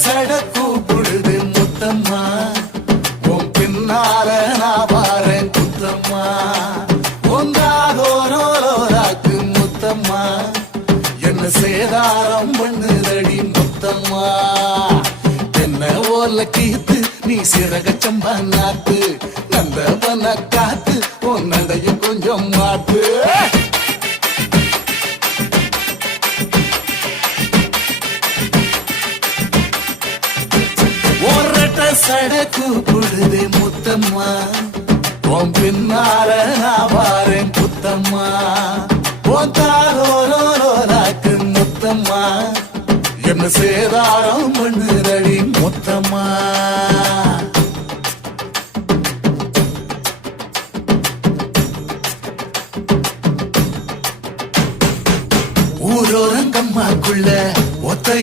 சட கூப்பிடுது முத்தம்மா உன் பின்னால நான் பாரேன் குத்தம்மா ஒன்றாதோரோராக்கு முத்தம்மா என்ன சேதாரம் பண்ணுதடி முத்தம்மா என்ன ஓல கீத்து நீ சிறகச்சம்பா நாத்து நந்தவன காத்து உன் நடையும் கொஞ்சம் மாத்து சட கூப்பிடுது முத்தம்மா உன் பின்னால நான் வாரேன் புத்தம்மா ஒன்றாதோரோராக்கு முத்தம்மா என்ன சேதாரம் பண்ணுதடி முத்தம்மா ஊரோரங்கம்மாக்குள்ள ஒத்த